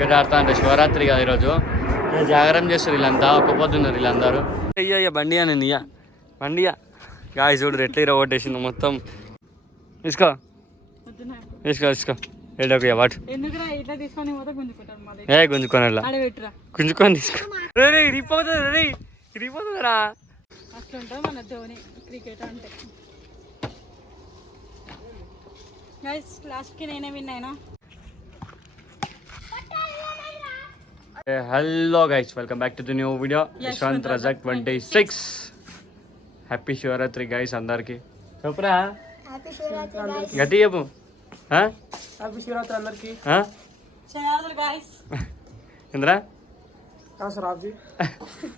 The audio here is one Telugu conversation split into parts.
క్రికెట్ ఆడుతా అంటే శివరాత్రి కదా ఈరోజు జాగరం చేస్తారు వీళ్ళంతా ఒక్క పొద్దున్నారు వీళ్ళందరూ. అయ్యా బండియా నేను ఇయ్యా బండియా గాయ చూడు ఎట్లా ఇరా కొట్టేసింది మొత్తం. తీసుకో తీసుకో తీసుకో ఏడోకి వాట్ ఏ గుంజుకొని వెళ్ళా గుంజుకొని తీసుకో రే ఇరిగిపోతుంది రే ఇరిగిపోతుందిరా. అట్లుంటుంది మన ధోని క్రికెట్ అంటే. లాస్ట్కి నేనే విన్ అయినా. Hello guys, welcome back to the new video. Yashwant Rajak 26. Happy Shivaratri guys అందరికి. చెప్పురా గట్టి చెప్పు. హ్యాపీ శివరాత్రి అందరికి. ఇంద్రా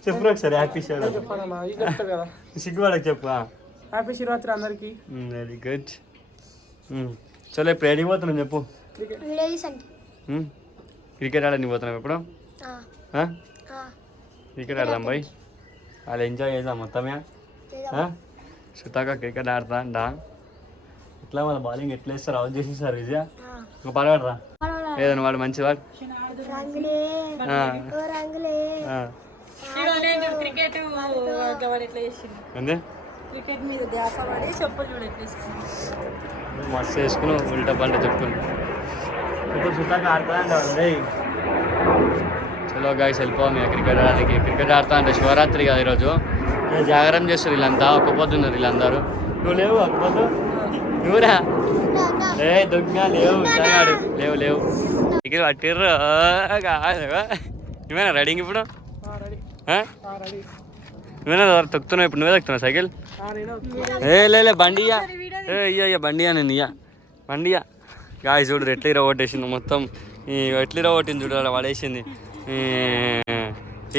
చెప్పు ఒకసారి హ్యాపీ శివరాత్రి కదా. సిగ్గువాళ్ళకి చెప్పు. హ్యాపీ శివరాత్రి అందరికి. Very good. చలో ఇప్పుడు ఏడికి పోతున్నాం చెప్పు. క్రికెట్ ఆడని పోతున్నాం ఇప్పుడు. క్రికెట్ ఆడదాం బాయ్, వాళ్ళు ఎంజాయ్ చేద్దాం మొత్తమే. సుతాక క్రికెట్ ఆడతా అంటా. ఎట్లా మన బౌలింగ్ ఎట్లా వేస్తారు అవుట్ చేసేసారు విజయ. ఇంకా పడవాడరా ఏదైనా వాడు మంచి వాడు. అంతే మస్తు వేసుకుని ఉల్టా పంట చెప్పులు ఇప్పుడు సుతాక ఆడతా అంటాడు. చలో గాయస్ వెళ్ళిపోవాలి క్రికెట్ ఆడడానికి. క్రికెట్ ఆడుతా అంటే శివరాత్రి కదా ఈరోజు జాగరం చేస్తారు వీళ్ళంతా ఒక్క పొద్దున్నారు వీళ్ళందరూ. నువ్వు లేవు ఒక్క పొద్దు నువ్వురా ఏ దొంగ లేవు సరిగాడు లేవు లేవు టికెట్ పట్టిర్రు. నువ్వేనా రైడింగ్ ఇప్పుడు? నువ్వేనా తొక్కుతున్నావు ఇప్పుడు? నువ్వే తొక్కుతున్నావు సైకిల్? లే బండియా ఇయ్య బండియా నేను ఇయ్యా బండియా. గాయ చూడు ఎట్లా ఇరా కొట్టేసింది మొత్తం. ఎట్లా ఇరా కొట్టింది చూడు అలా పడేసింది.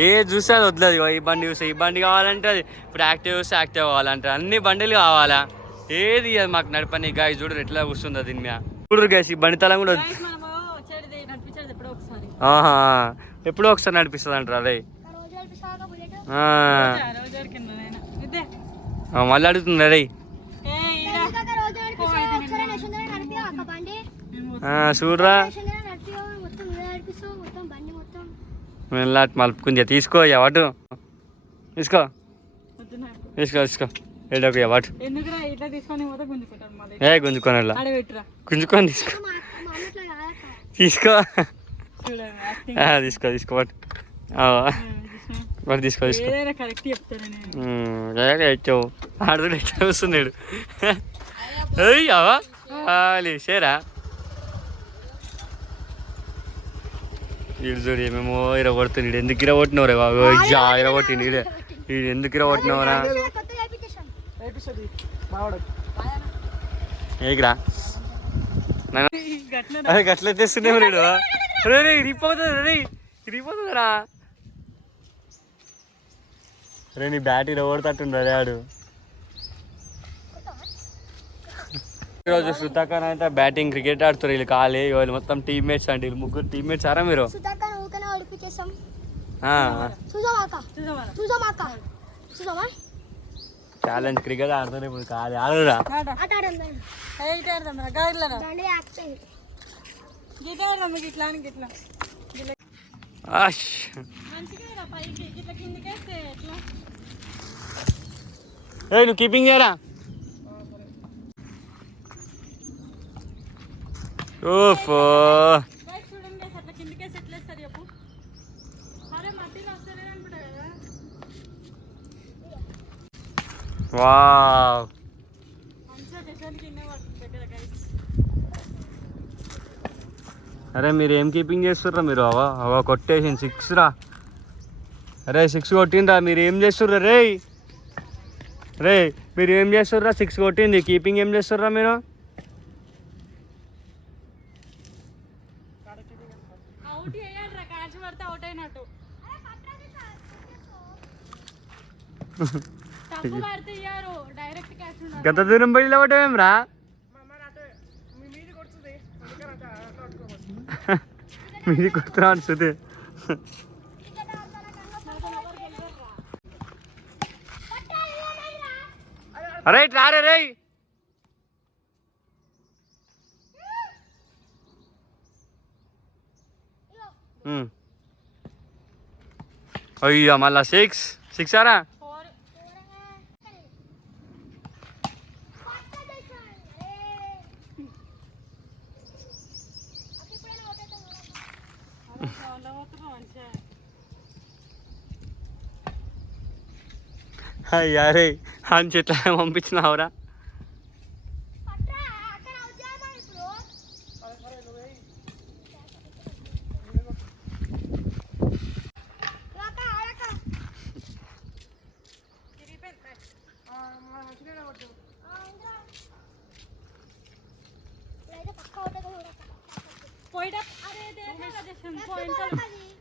ఏ చూస్తే అది వద్దు. ఈ బండి చూస్తే ఈ బండి కావాలంటే అది ఇప్పుడు యాక్టివ్ చూస్తే యాక్టివ్ కావాలంటే అన్ని బండిలు కావాలా. ఏది అది మాకు నడపని. గాయ చూడు ఎట్లా కూర్చుంది దీని మీద. చూడరు గాయస్ ఈ బండి తలం కూడా ఎప్పుడో ఒకసారి నడిపిస్తుంది అంటారు. అదే మళ్ళీ అడుగుతుంది అదే చూడరా వెళ్ళాటి మలుపుకుంది. తీసుకో వాటు తీసుకో తీసుకో తీసుకో ఏడోకి వాటు ఏ గుంజుకొని వెళ్ళా గుంజుకొని తీసుకో తీసుకో తీసుకో తీసుకో వాటు వాడు తీసుకో తీసుకో ఇచ్చావు ఆడుతూ ఎట్లా వస్తున్నాడు. అవా లేరా వీడు చూడు ఏమేమో ఇరగొడుతుంది. వీడు ఎందుకు ఇరగొట్టినవరా బాబు? ఇరగొట్టింది వీడు. వీడు ఎందుకు ఇరగొట్టినవరా? ఏకిరా అదే గట్ల తెస్తున్నావు వీడు. రే ఇరిగిపోతుంది రే ఇరిగిపోతుందిరా. రే నీ బ్యాట్ ఇరగొడతట్టుండ్రు అదే ఆడు. ఈరోజు సుతాకన్ అయితే బ్యాటింగ్ క్రికెట్ ఆడుతారు. వీళ్ళు ఖాళీ వీళ్ళు మొత్తం టీమ్మేట్స్ అండి. వీళ్ళు ముగ్గురు టీమ్మేట్స్ ఆరా మీరు? ఛాలెంజ్ క్రికెట్ ఆడతారు ఇప్పుడు ఖాళీ ఆడరా. నువ్వు కీపింగ్ చేయరా. ఓఫో వావ్ అరే మీరు ఏం కీపింగ్ చేస్తుర్రా మీరు? అవా కొట్టేసింది 6 రా. అరే 6 కొట్టిండ్రా. మీరు ఏం చేస్తుర్రా రే రే మీరు ఏం చేస్తుర్రా? 6 కొట్టింది. కీపింగ్ ఏం చేస్తుర్రా మీరు? గత దూరం పోయి లేవటం రా. మీది కొడుతున్నాడు సుధీ. అరే రారే రే అయ్యా మళ్ళా 6 ఆరా. 4. అయ్యా రే అని చెట్ల పంపించినావురా.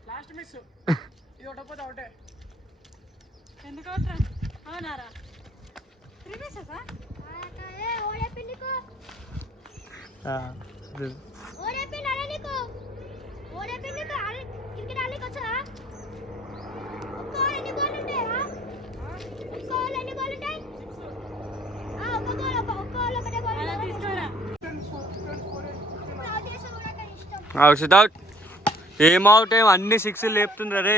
లాస్ట్ మిస్ ఇది ఒకటపోతే ఒకటే. ఎందుకు అవుట్రా? అవునారా? 3 pieces ఆ? అలా తీసుకోరా. సిద్ధార్థ్ ఏం అవుట్ ఏం అన్ని 6 లేపుతుండ్రా రే.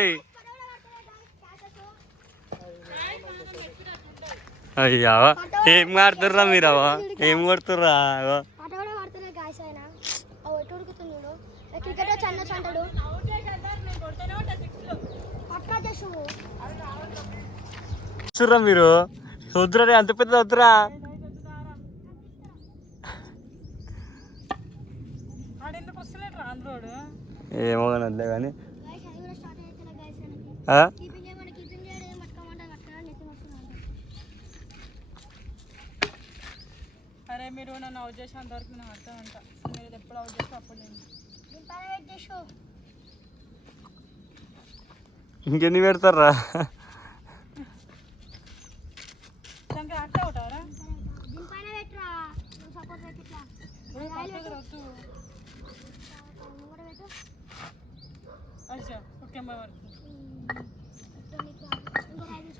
అయ్యా ఏం ఆడుతుర్రా మీరు? ఏం కొడుతుర్రా? చూర్రా మీరు వద్దురా రే, అంత పెద్ద వద్దురా. ఏమో కానీ వద్దులే కానీ. అరే మీరు నన్ను అవుట్ చేసేంత వరకు నేను అర్థం అంట. మీరు ఎప్పుడు అవుట్ చేస్తే అప్పుడు నేను ఇంకెన్ని పెడతారా? దానికి అట్ట అవుతారా?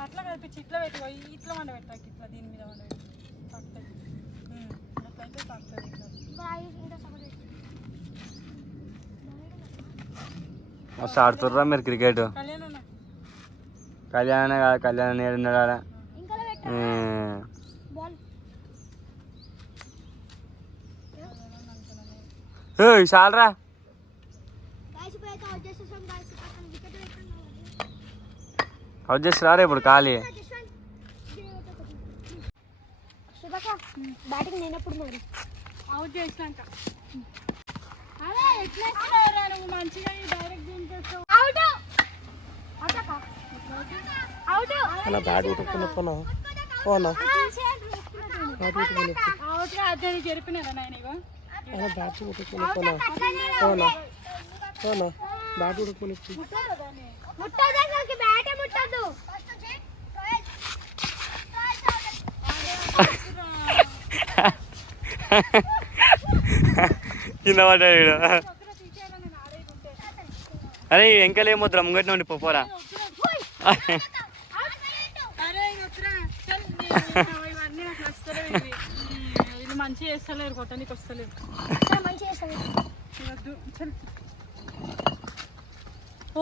అట్లా కనిపించి ఇట్లా పెట్టుకో. ఇట్లా వండ పెట్టాక ఇట్లా దీని మీద వండ పెట్టు. అట్లయితే తక్కువ. మస్తు ఆడుతుర్రా మీరు క్రికెట్. కళ్యాణ కాదు, కళ్యాణ ఏడున్నాడా? చాలరా. అవుట్ చేస్తారా ఇప్పుడు ఖాళీ? బ్యాటింగ్ నేనప్పుడు మరి అవుట్ చేసినాక నువ్వు మంచిగా డైరెక్ట్ దింపేస్తావు. అలా బ్యాట్ కొట్టుకున్నా అదే జరిపినారా నాయన? అలా బ్యాట్ కొట్టుకున్నా బ్యాట్ కొట్టుకుని కింద పడ్డాడు. అరే ఎంకలేమొద్దురా, ముంగట్నే ఉండి పోరా. ఇది మంచిగా చేస్తలేరు, కొట్టడానికి వస్తలేదు.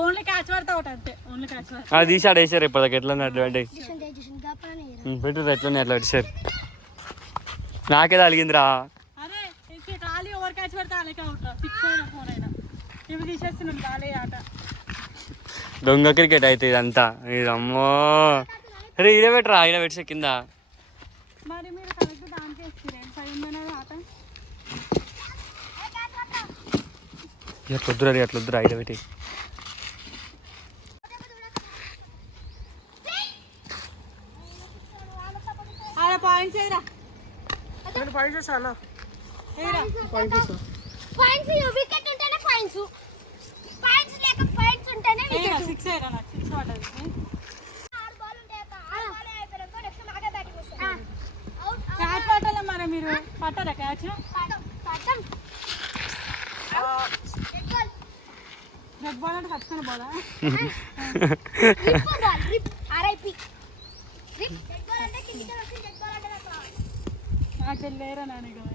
ఓన్లీ క్యాచ్ పడతా ఒకటి అంతే. ఓన్లీ క్యాచ్ పడతా. అది తీసాడు వేసారు ఇప్పటిదాకా. ఎట్లా అడ్వాంటేజ్ పెట్టు, ఎట్లా అట్లా పెట్టారు. నాకే తగిలిందిరా. అరే ఖాళీ ఓవర్ క్యాచ్ పడితే అలాగే అవుతా. ఫిక్స్ అయినా ఫోన్ అయినా ఇవి తీసేస్తున్నాం. ఖాళీ ఆట దొంగ క్రికెట్ అయితే ఇదంతా. అమ్మో అరే ఇదే పెట్టరా, ఇదే పెట్టే కింద. మరి మీరు కరెక్ట్ దానికి ఎక్స్పీరియన్స్ అయ్యిందనే ఆట. అట్లొద్దురా, అట్లొద్దురా, ఇదే పెట్టి. అలా పాయింట్స్ ఏరా. నేను పాయింట్ చేస్తాను. సిక్స్ ఏరా, నాకు 6 పడ్డది. క్యాచ్ పట్టాలా మరి? మీరు పట్టారా క్యాచ్? రెడ్ బాల్ అంటే ఖచ్చితంగా బాలా. నాకు లేరా నానే కదా.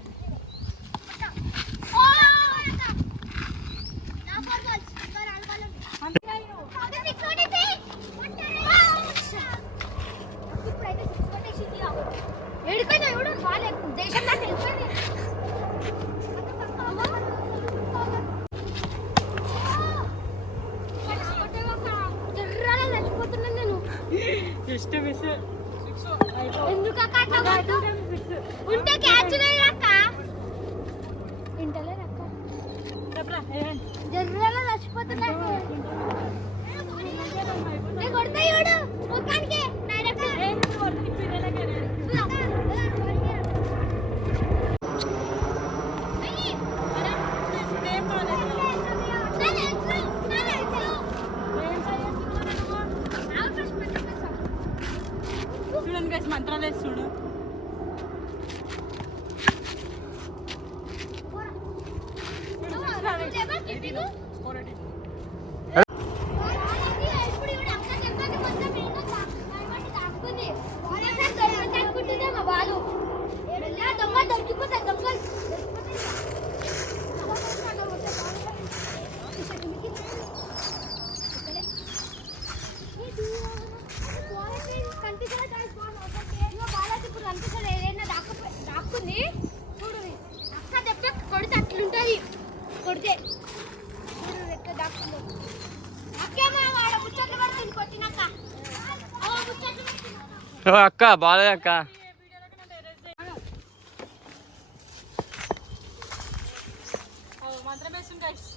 జస్ట్ మిస్ ఎందుకు అక్క అట్లా కొట్టు? ఉంటే క్యాచ్ వేయక్క. ఇంటలే అక్క. చెప్పరా జర్రలో చచ్చిపోతున్నాడు. నేను కొడతా చూడు ముఖానికి డైరెక్ట్. చూడండి గైస్ మంత్రాలు వేసి చూడు. దాక్కుంది చూడు అక్క చెప్తే కొడితే అట్లుంటది. కొడితే చూడు ఎట్లా దాక్కుందో. అక్కేమో వాడ ముచ్చట్లు పడుతుంది కొట్టినాక. ముచ్చట్లు ఓ అక్క బాలే అక్క. మంత్రం వేస్తుంది గైస్.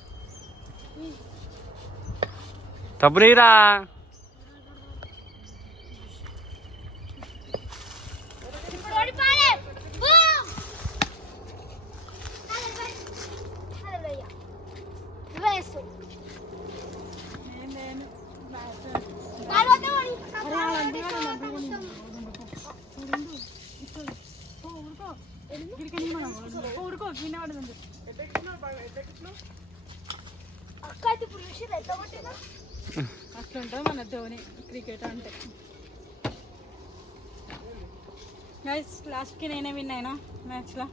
తప్పు నీరా. ఇప్పుడు ఓడిపోలే. బూమ్. హల్లెలూయా. వేసు. నేను తర్వాత ఓడి. ఊరుకో గిన్నె పడుతుంది. అక్క అయితే ఇప్పుడు చూసి ఎంత కొట్టినా అట్లుంటుంది మన ధోని క్రికెట్ అంటే. గైస్ లాస్ట్కి నేనే విన్ అయినా మ్యాచ్లో.